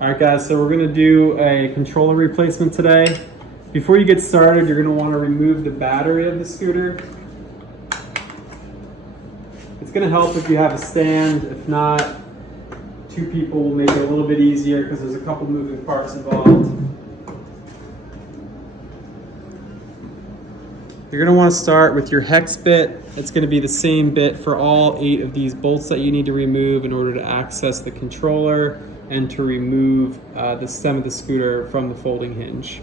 All right guys, so we're gonna do a controller replacement today. Before you get started, you're gonna wanna remove the battery of the scooter. It's gonna help if you have a stand. If not, two people will make it a little bit easier because there's a couple moving parts involved. You're gonna wanna start with your hex bit. It's gonna be the same bit for all 8 of these bolts that you need to remove in order to access the controller and to remove the stem of the scooter from the folding hinge.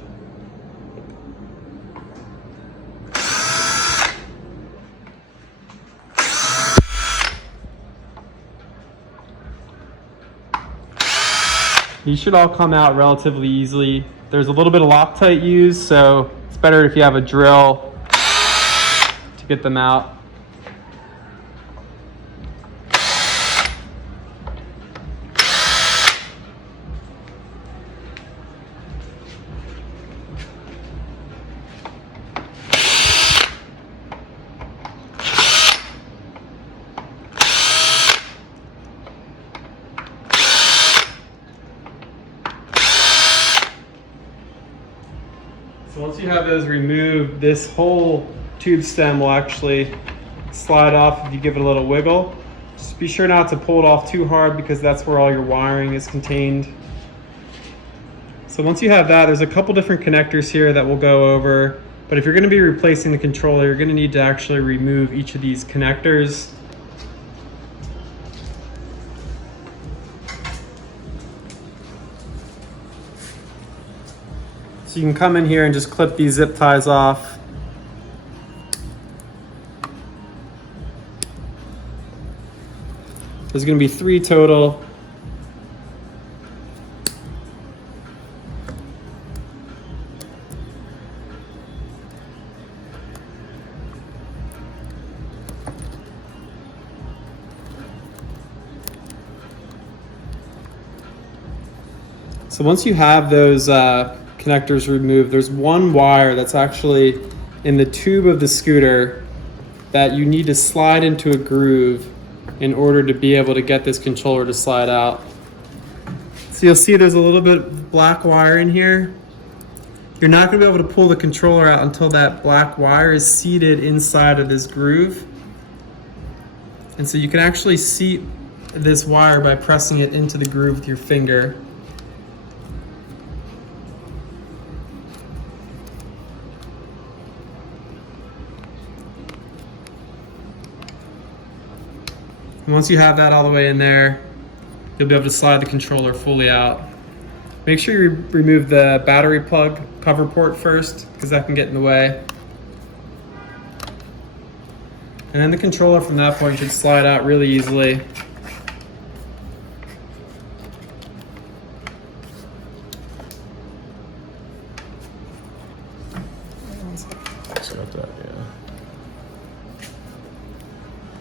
These should all come out relatively easily. There's a little bit of Loctite used, so it's better if you have a drill to get them out. So once you have those removed, this whole tube stem will actually slide off if you give it a little wiggle. Just be sure not to pull it off too hard because that's where all your wiring is contained. So once you have that, there's a couple different connectors here that we'll go over. But if you're going to be replacing the controller, you're going to need to actually remove each of these connectors. So you can come in here and just clip these zip ties off. There's going to be 3 total. So once you have those connectors removed, there's one wire that's actually in the tube of the scooter that you need to slide into a groove in order to be able to get this controller to slide out. So you'll see there's a little bit of black wire in here. You're not going to be able to pull the controller out until that black wire is seated inside of this groove. And so you can actually seat this wire by pressing it into the groove with your finger. And once you have that all the way in there, you'll be able to slide the controller fully out. Make sure you remove the battery plug cover port first, because that can get in the way. And then the controller from that point should slide out really easily.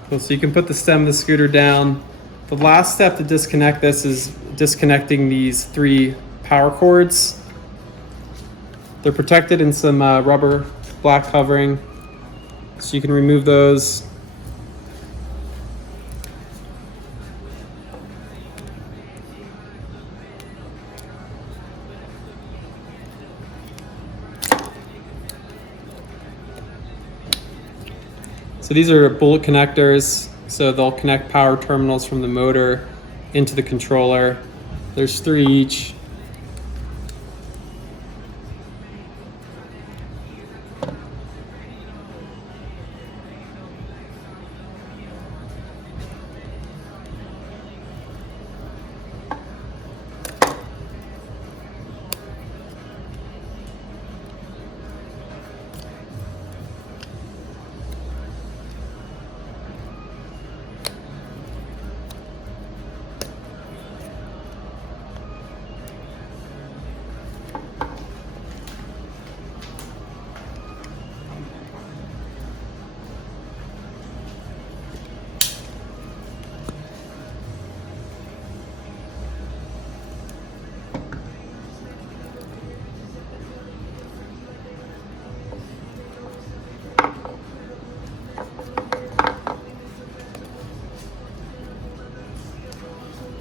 Cool, so you can put the stem of the scooter down. The last step to disconnect this is disconnecting these 3 power cords. They're protected in some rubber black covering, so you can remove those. So these are bullet connectors, so they'll connect power terminals from the motor into the controller. There's 3 each.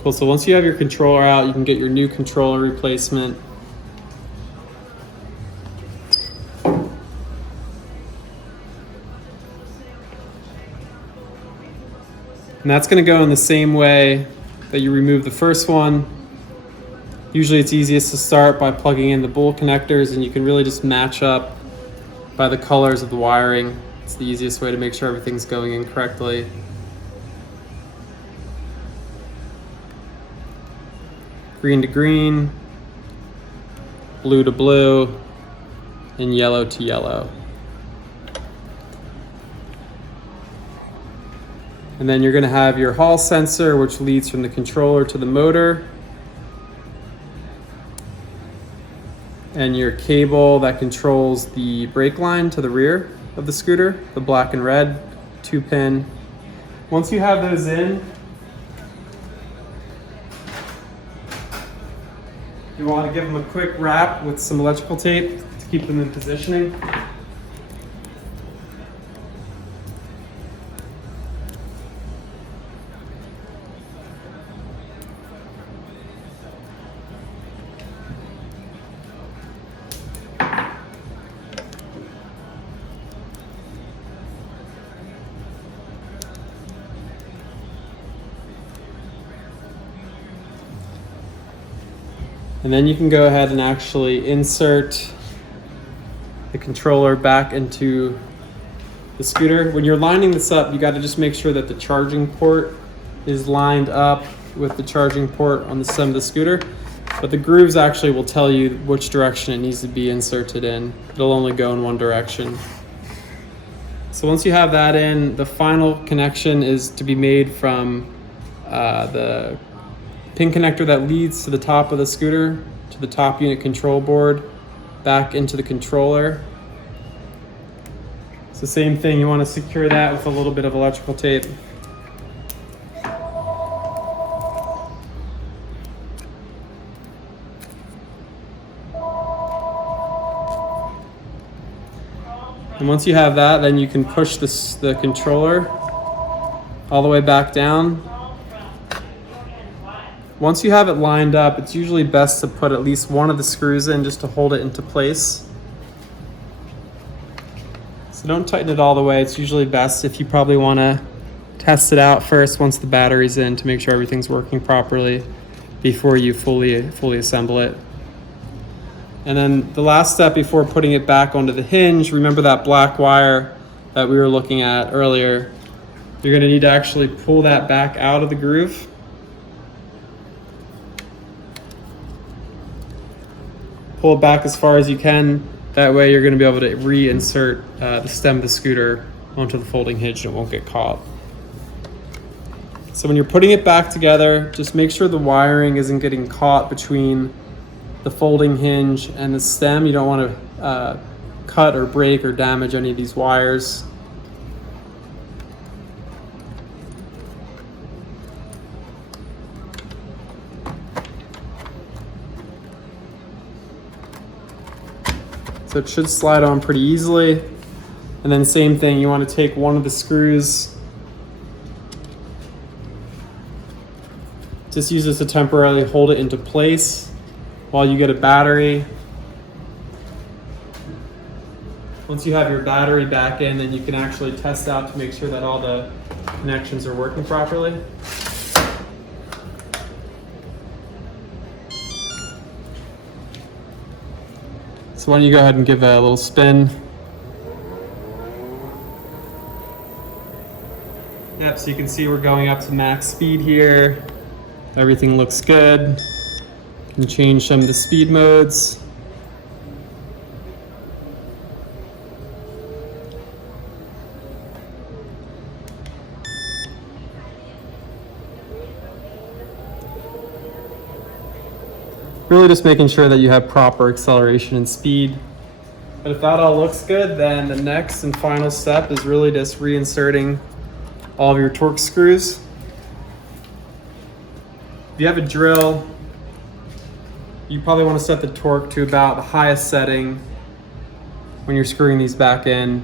Cool, so once you have your controller out, you can get your new controller replacement. And that's going to go in the same way that you remove the first one. Usually it's easiest to start by plugging in the bowl connectors, and you can really just match up by the colors of the wiring. It's the easiest way to make sure everything's going in correctly. Green to green, blue to blue, and yellow to yellow. And then you're going to have your hall sensor, which leads from the controller to the motor. And your cable that controls the brake line to the rear of the scooter, the black and red 2-pin. Once you have those in, you want to give them a quick wrap with some electrical tape to keep them in positioning. And then you can go ahead and actually insert the controller back into the scooter. When you're lining this up, you got to just make sure that the charging port is lined up with the charging port on the stem of the scooter. But the grooves actually will tell you which direction it needs to be inserted in. It'll only go in one direction. So once you have that in, the final connection is to be made from the pin connector that leads to the top of the scooter, to the top unit control board, back into the controller. It's the same thing, you want to secure that with a little bit of electrical tape. And once you have that, then you can push the controller all the way back down. Once you have it lined up, it's usually best to put at least one of the screws in just to hold it into place. So don't tighten it all the way. It's usually best if you probably want to test it out first once the battery's in to make sure everything's working properly before you fully assemble it. And then the last step before putting it back onto the hinge, remember that black wire that we were looking at earlier. You're going to need to actually pull that back out of the groove. Pull it back as far as you can. That way you're going to be able to reinsert the stem of the scooter onto the folding hinge and it won't get caught. So when you're putting it back together, just make sure the wiring isn't getting caught between the folding hinge and the stem. You don't want to cut or break or damage any of these wires. So it should slide on pretty easily. And then same thing, you want to take one of the screws. Just use this to temporarily hold it into place while you get a battery. Once you have your battery back in, then you can actually test out to make sure that all the connections are working properly. So why don't you go ahead and give a little spin. Yep, so you can see we're going up to max speed here. Everything looks good. You can change some of the speed modes. Really just making sure that you have proper acceleration and speed. But if that all looks good, then the next and final step is really just reinserting all of your torque screws. If you have a drill, you probably want to set the torque to about the highest setting when you're screwing these back in.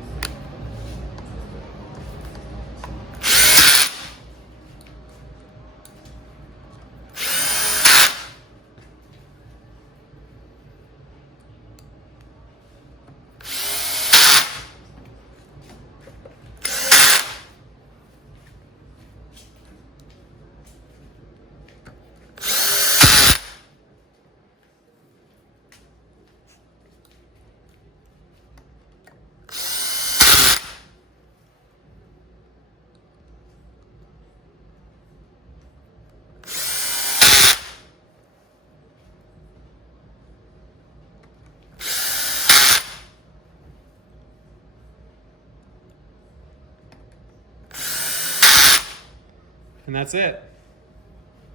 And that's it.